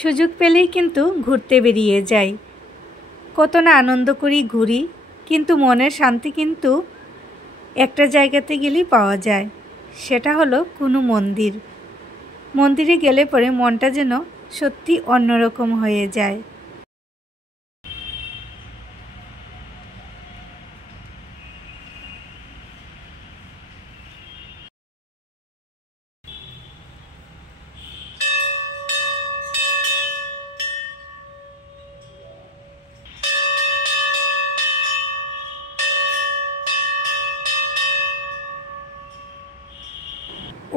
সুযোগ পেলেই কিন্তু ঘুরতে বেরিয়ে যাই। কত না আনন্দ করি, ঘুরি, কিন্তু মনের শান্তি কিন্তু একটা জায়গাতে গেলেই পাওয়া যায়। সেটা হলো কোনো মন্দির। মন্দিরে গেলে পরে মনটা যেন সত্যি অন্যরকম হয়ে যায়।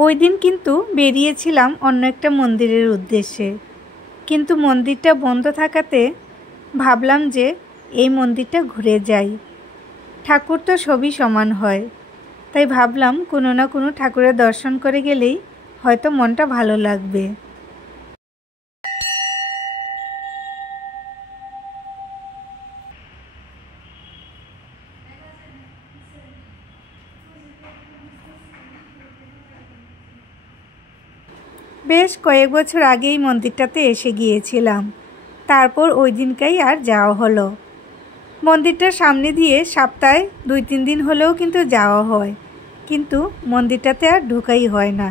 ওই দিন কিন্তু বেরিয়েছিলাম অন্য একটা মন্দিরের উদ্দেশ্যে, কিন্তু মন্দিরটা বন্ধ থাকাতে ভাবলাম যে এই মন্দিরটা ঘুরে যাই। ঠাকুর তো সবই সমান হয়, তাই ভাবলাম কোনো না কোনো ঠাকুরের দর্শন করে গেলেই হয়তো মনটা ভালো লাগবে। বেশ কয়েক বছর আগেই মন্দিরটাতে এসে গিয়েছিলাম, তারপর ওই দিনকাই আর যাওয়া হলো। মন্দিরটার সামনে দিয়ে সপ্তাহে 2-3 দিন হলেও কিন্তু যাওয়া হয়, কিন্তু মন্দিরটাতে আর ঢোকাই হয় না।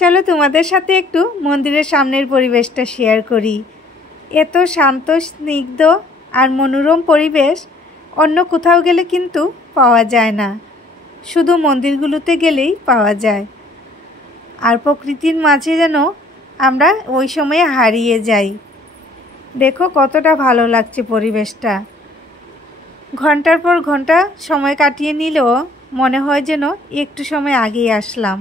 চলো তোমাদের সাথে একটু মন্দিরের সামনের পরিবেশটা শেয়ার করি। এত শান্ত, স্নিগ্ধ আর মনোরম পরিবেশ অন্য কোথাও গেলে কিন্তু পাওয়া যায় না, শুধু মন্দিরগুলোতে গেলেই পাওয়া যায়। আর প্রকৃতির মাঝে যেন আমরা ওই সময়ে হারিয়ে যাই। দেখো কতটা ভালো লাগছে পরিবেশটা। ঘন্টার পর ঘন্টা সময় কাটিয়ে নিলেও মনে হয় যেন একটু সময় আগেই আসলাম।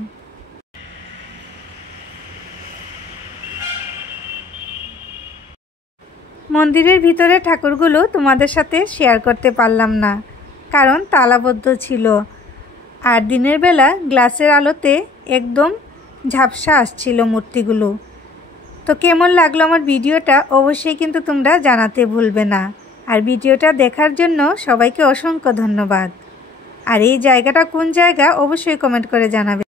মন্দিরের ভিতরে ঠাকুরগুলো তোমাদের সাথে শেয়ার করতে পারলাম না, কারণ তালাবদ্ধ ছিল। আর দিনের বেলা গ্লাসের আলোতে একদম ঝাপসা আসছিল মূর্তিগুলো। তো কেমন লাগলো আমার ভিডিওটা অবশ্যই কিন্তু তোমরা জানাতে ভুলবে না। আর ভিডিওটা দেখার জন্য সবাইকে অসংখ্য ধন্যবাদ। আর এই জায়গাটা কোন জায়গা অবশ্যই কমেন্ট করে জানাবে।